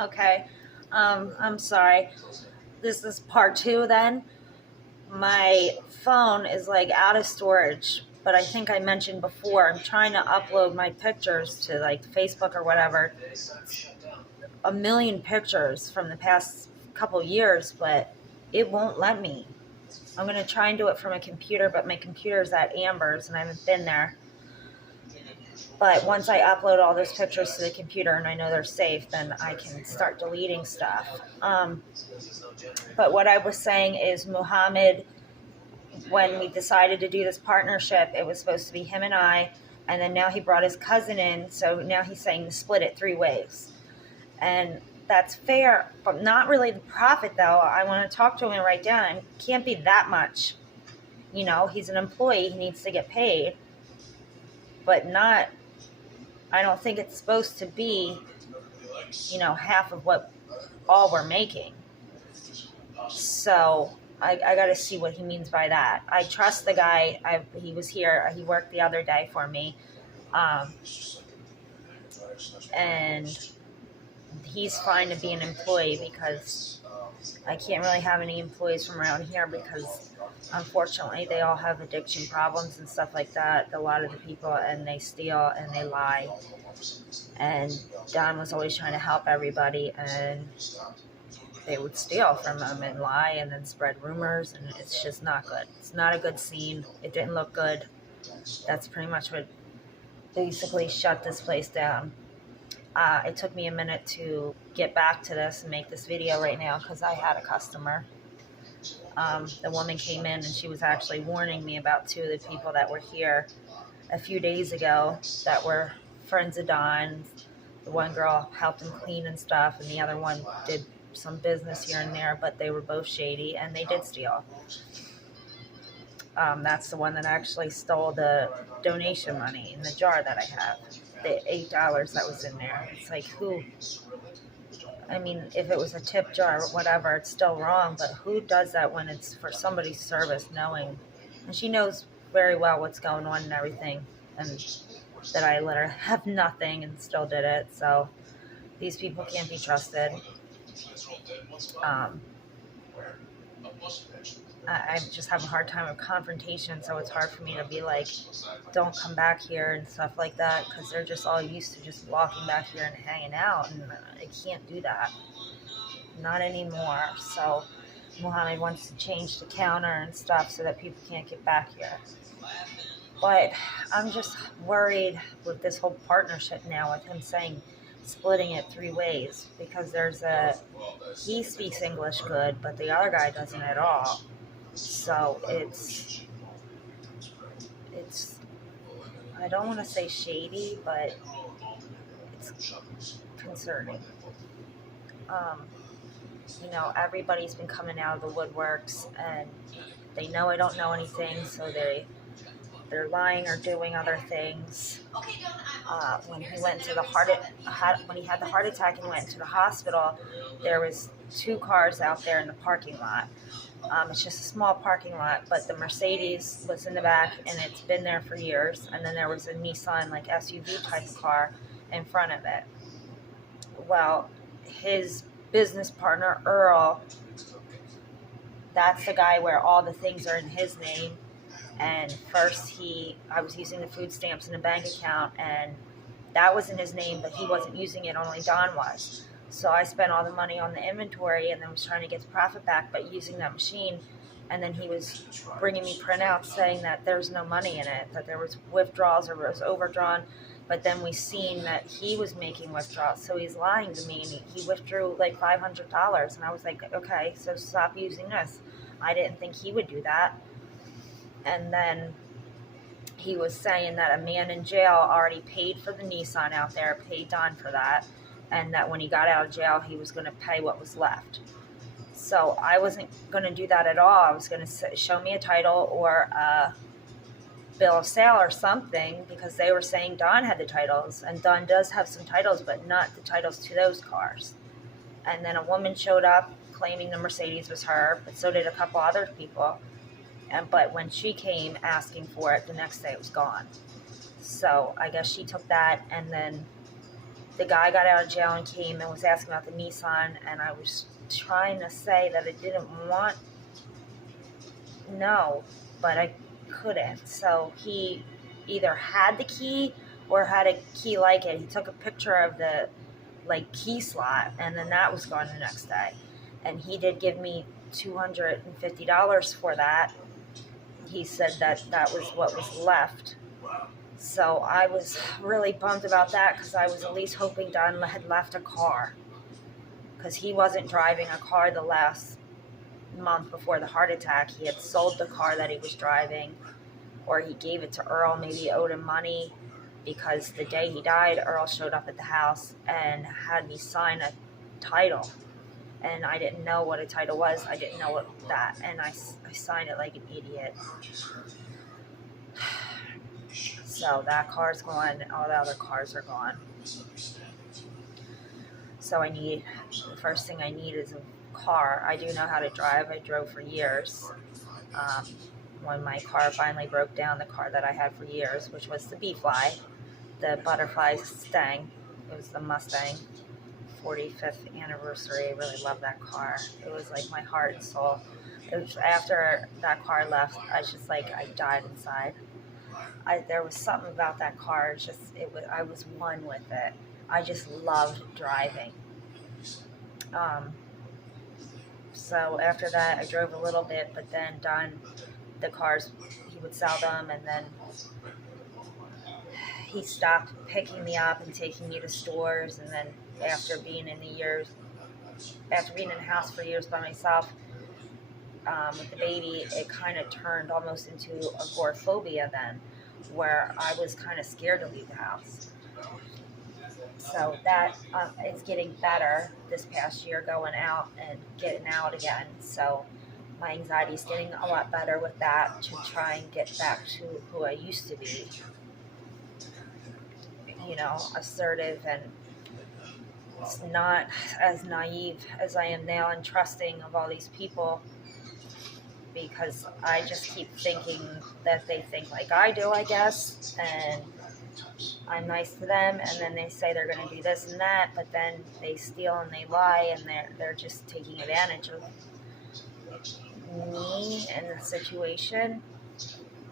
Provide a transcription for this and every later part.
Okay. I'm sorry. This is part two then. My phone is like out of storage, but I think I mentioned before I'm trying to upload my pictures to like Facebook or whatever. A million pictures from the past couple years, but it won't let me. I'm going to try and do it from a computer, but my computer's at Amber's and I haven't been there. But once I upload all those pictures to the computer and I know they're safe, then I can start deleting stuff. But what I was saying is Muhammad, when we decided to do this partnership, it was supposed to be him and I, and then now he brought his cousin in, so now he's saying to split it 3 ways. And that's fair, but not really the profit, though. I want to talk to him and write down, it can't be that much. You know, he's an employee, he needs to get paid, but not, I don't think it's supposed to be, you know, half of what all we're making. So I got to see what he means by that. I trust the guy. He was here. He worked the other day for me. And he's fine to be an employee because I can't really have any employees from around here because unfortunately they all have addiction problems and stuff like that. A lot of the people, and they steal and they lie. And Don was always trying to help everybody, and they would steal from them and lie and then spread rumors, and it's just not good. It's not a good scene. It didn't look good. That's pretty much what basically shut this place down. It took me a minute to get back to this and make this video right now because I had a customer. The woman came in and she was actually warning me about 2 of the people that were here a few days ago that were friends of Don's. The one girl helped him clean and stuff, and the other one did some business here and there, but they were both shady and they did steal. That's the one that actually stole the donation money in the jar that I have. The $8 that was in there. It's like, who? I mean, if it was a tip jar or whatever, it's still wrong, but who does that when it's for somebody's service, knowing? And she knows very well what's going on and everything, and that I let her have nothing and still did it. So these people can't be trusted. I just have a hard time with confrontation, so it's hard for me to be like, don't come back here and stuff like that, because they're just all used to just walking back here and hanging out, and I can't do that. Not anymore. So Muhammad wants to change the counter and stuff so that people can't get back here. But I'm just worried with this whole partnership now with him saying splitting it 3 ways, because he speaks English good, but the other guy doesn't at all. So it's I don't want to say shady, but it's concerning. You know, everybody's been coming out of the woodworks, and they know I don't know anything, so they're lying or doing other things. When he went to when he had the heart attack and went to the hospital, there was 2 cars out there in the parking lot. It's just a small parking lot, but the Mercedes was in the back, and it's been there for years. And then there was a Nissan, like SUV type of car in front of it. Well, his business partner, Earl, that's the guy where all the things are in his name. And first I was using the food stamps in a bank account, and that was in his name, but he wasn't using it, only Don was. So I spent all the money on the inventory and then was trying to get the profit back by using that machine. And then he was bringing me printouts saying that there's no money in it, that there was withdrawals or it was overdrawn. But then we seen that he was making withdrawals, so he's lying to me. And he withdrew like $500, and I was like, okay, so stop using this. I didn't think he would do that. And then he was saying that a man in jail already paid for the Nissan out there, paid Don for that, and that when he got out of jail, he was going to pay what was left. So I wasn't going to do that at all. I was going to show me a title or a bill of sale or something, because they were saying Don had the titles, and Don does have some titles, but not the titles to those cars. And then a woman showed up claiming the Mercedes was her, but so did a couple other people. But when she came asking for it, the next day it was gone. So I guess she took that and then the guy got out of jail and came and was asking about the Nissan, and I was trying to say that I didn't want, no, but I couldn't. So he either had the key or had a key like it. He took a picture of the key slot, and then that was gone the next day. And he did give me $250 for that. He said that that was what was left. So I was really bummed about that, because I was at least hoping Don had left a car, because he wasn't driving a car the last month before the heart attack. He had sold the car that he was driving, or he gave it to Earl. Maybe he owed him money, because the day he died, Earl showed up at the house and had me sign a title, and I didn't know what a title was. I didn't know what that, and I signed it like an idiot. So that car's gone. All the other cars are gone. So the first thing I need is a car. I do know how to drive. I drove for years. When my car finally broke down, the car that I had for years, which was the bfly, the butterfly Stang. It was the Mustang 45th anniversary. I really love that car. It was like my heart and soul. It was after that car left, I died inside. There was something about that car. I was one with it. I just loved driving. So after that, I drove a little bit, but then the cars, he would sell them, and then he stopped picking me up and taking me to stores. And then after being in the house for years by myself, with the baby, it kind of turned almost into agoraphobia then, where I was kind of scared to leave the house. So that it's getting better this past year, going out and getting out again. So my anxiety is getting a lot better with that, to try and get back to who I used to be. Assertive, and it's not as naive as I am now, and trusting of all these people, because I just keep thinking that they think like I do, I guess, and I'm nice to them, and then they say they're going to do this and that, but then they steal and they lie, and they're just taking advantage of me and the situation.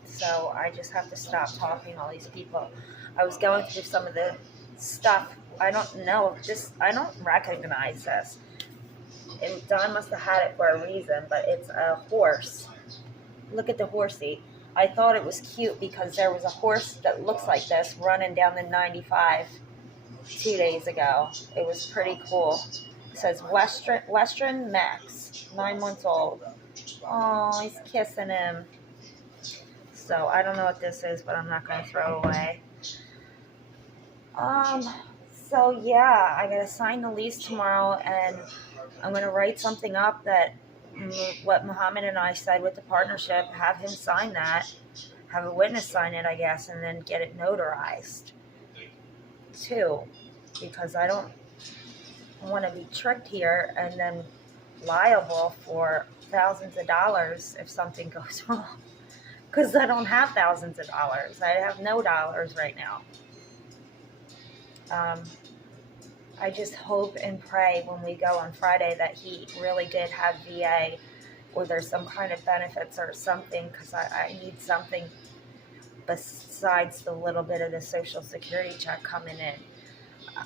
So I just have to stop talking to all these people. I was going through some of the stuff. I don't know this. I don't recognize this. And Don must have had it for a reason, but it's a horse. Look at the horsey. I thought it was cute because there was a horse that looks like this running down the 95 2 days ago. It was pretty cool. It says Western Max, 9 months old. Oh, he's kissing him. So I don't know what this is, but I'm not going to throw it away. So yeah, I gotta sign the lease tomorrow, and I'm gonna write something up that what Muhammad and I said with the partnership, have him sign that, have a witness sign it, I guess, and then get it notarized too, because I don't want to be tricked here and then liable for thousands of dollars if something goes wrong, because I don't have thousands of dollars. I have no dollars right now. I just hope and pray when we go on Friday that he really did have VA, or there's some kind of benefits or something, because I need something besides the little bit of the Social Security check coming in.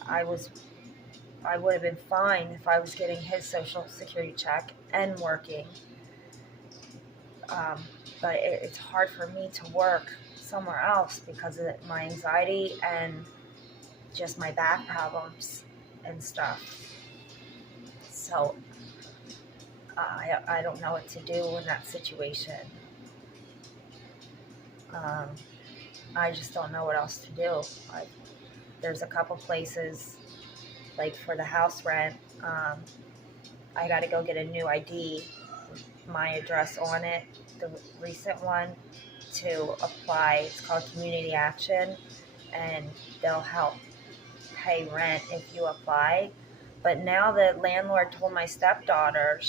I would have been fine if I was getting his Social Security check and working, but it's hard for me to work somewhere else because of my anxiety and just my back problems and stuff. So I don't know what to do in that situation. I just don't know what else to do. There's a couple places, like for the house rent, I got to go get a new ID with my address on it, the recent one, to apply. It's called Community Action, and they'll help pay rent if you apply. But now the landlord told my stepdaughter,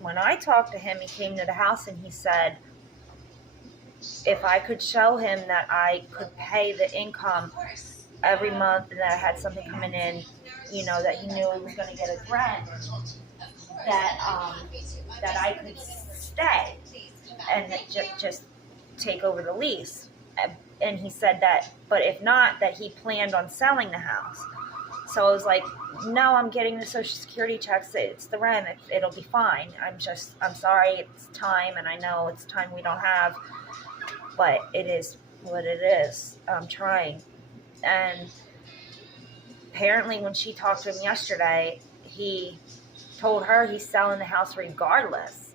when I talked to him, he came to the house and he said if I could show him that I could pay the income every month, and that I had something coming in, you know, that he knew he was going to get his rent, that I could stay and just take over the lease. And he said that, but if not, that he planned on selling the house. So I was like, no, I'm getting the Social Security checks. It's the rent. It'll be fine. I'm sorry. It's time, and I know it's time we don't have, but it is what it is. I'm trying. And apparently when she talked to him yesterday, he told her he's selling the house regardless.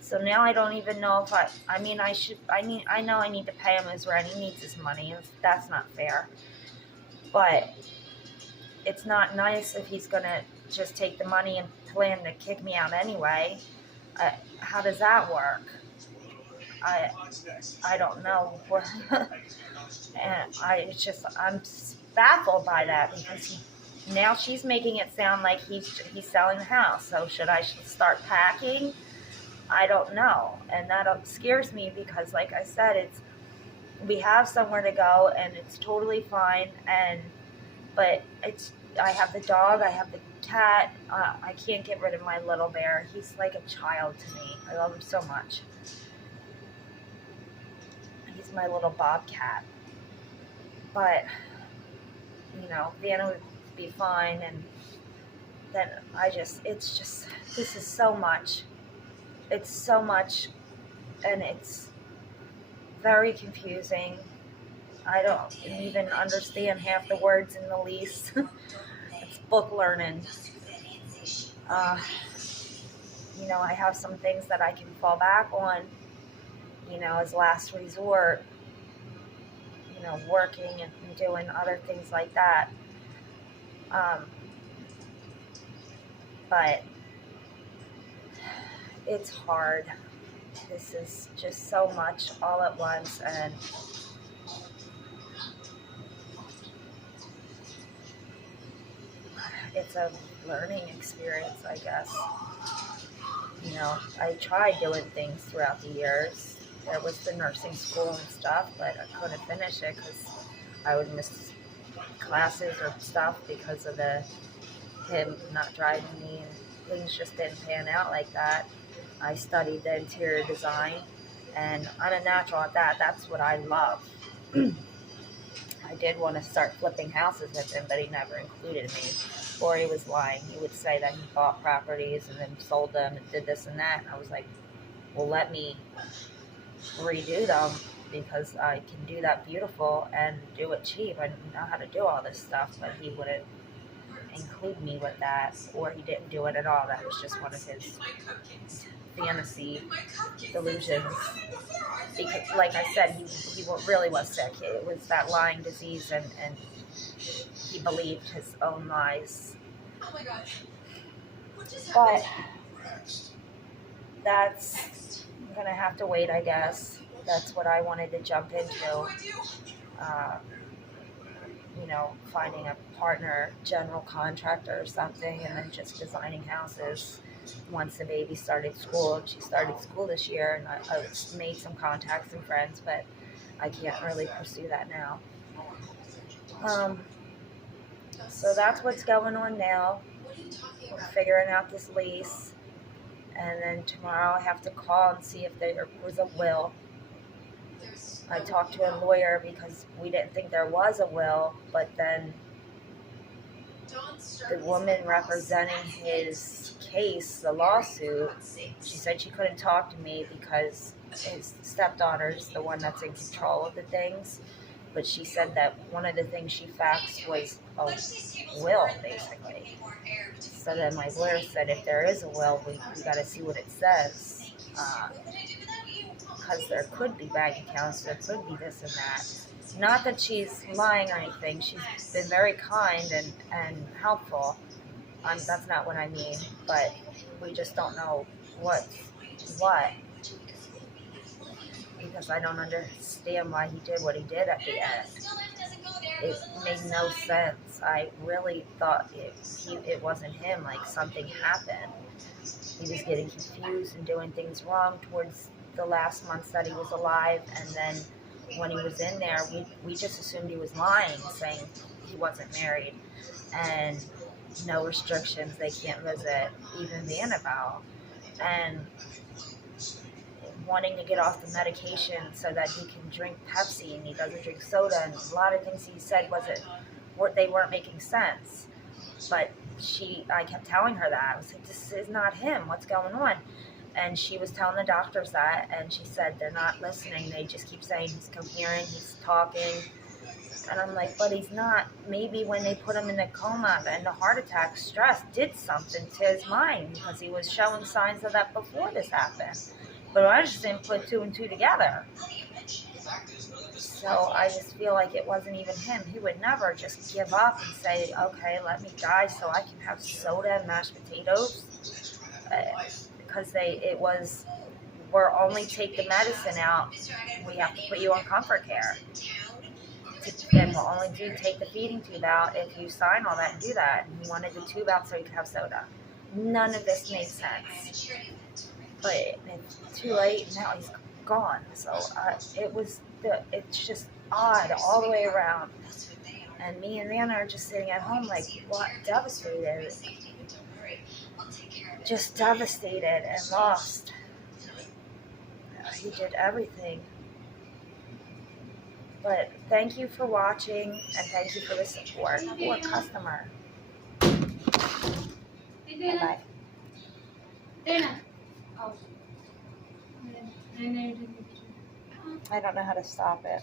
So now I don't even know if I know I need to pay him his rent. He needs his money. That's not fair. But it's not nice if he's going to just take the money and plan to kick me out anyway. How does that work? I don't know. And I'm baffled by that, because now she's making it sound like he's selling the house. So should I start packing? I don't know. And that scares me, because like I said, we have somewhere to go and it's totally fine. But I have the dog, I have the cat. I can't get rid of my little bear. He's like a child to me. I love him so much. He's my little bobcat. But, you know, Vanna would be fine, and then this is so much. It's so much, and it's very confusing. I don't even understand half the words in the lease. It's book learning. You know, I have some things that I can fall back on, you know, as last resort, you know, working and doing other things like that. But it's hard. This is just so much all at once, and it's a learning experience, I guess. You know, I tried doing things throughout the years. There was the nursing school and stuff, but I couldn't finish it because I would miss classes or stuff because of him not driving me, and things just didn't pan out like that. I studied the interior design, and I'm a natural at that. That's what I love. I did want to start flipping houses with him, but he never included me. Or he was lying. He would say that he bought properties and then sold them and did this and that. And I was like, well, let me redo them, because I can do that beautiful and do it cheap. I know how to do all this stuff, but he wouldn't include me with that, or he didn't do it at all. That was just one of his fantasy delusions. Because, like I said, he really was sick. It was that lying disease, and he believed his own lies. But I'm gonna have to wait, I guess. That's what I wanted to jump into. You know, finding a partner, general contractor or something, and then just designing houses. Once the baby started school, she started school this year, and I made some contacts and friends, but I can't really pursue that now. So that's what's going on now. We're figuring out this lease, and then tomorrow I have to call and see if there was a will. I talked to a lawyer because we didn't think there was a will, but then the woman representing his case, the lawsuit, she said she couldn't talk to me because his stepdaughter's the one that's in control of the things. But she said that one of the things she faxed was a will, basically. So then my lawyer said if there is a will, we got to see what it says. Because there could be bank accounts, there could be this and that. Not that she's lying or anything. She's been very kind and helpful. That's not what I mean. But we just don't know what. Because I don't understand why he did what he did at the end. It made no sense. I really thought it wasn't him, like something happened. He was getting confused and doing things wrong towards the last months that he was alive, and then when he was in there, we just assumed he was lying, saying he wasn't married, and no restrictions. They can't visit even Vanderbilt, and wanting to get off the medication so that he can drink Pepsi and he doesn't drink soda, and a lot of things he said they weren't making sense. But I kept telling her that. I was like, this is not him. What's going on? And she was telling the doctors that, and she said they're not listening. They just keep saying he's coherent, he's talking. And I'm like, but he's not. Maybe when they put him in the coma and the heart attack, stress did something to his mind, because he was showing signs of that before this happened. But I just didn't put 2 and 2 together. So I just feel like it wasn't even him. He would never just give up and say, okay, let me die so I can have soda and mashed potatoes. Because we're only take the medicine out. We have to put you on comfort care. And we'll only take the feeding tube out if you sign all that and do that. And he wanted the tube out so he could have soda. None of this made sense. But it's too late. Now he's gone. So it's just odd all the way around. And me and Nana are just sitting at home like, what? Devastated. Just devastated and lost. He did everything. But thank you for watching, and thank you for the support. Poor customer. Bye-bye. I don't know how to stop it.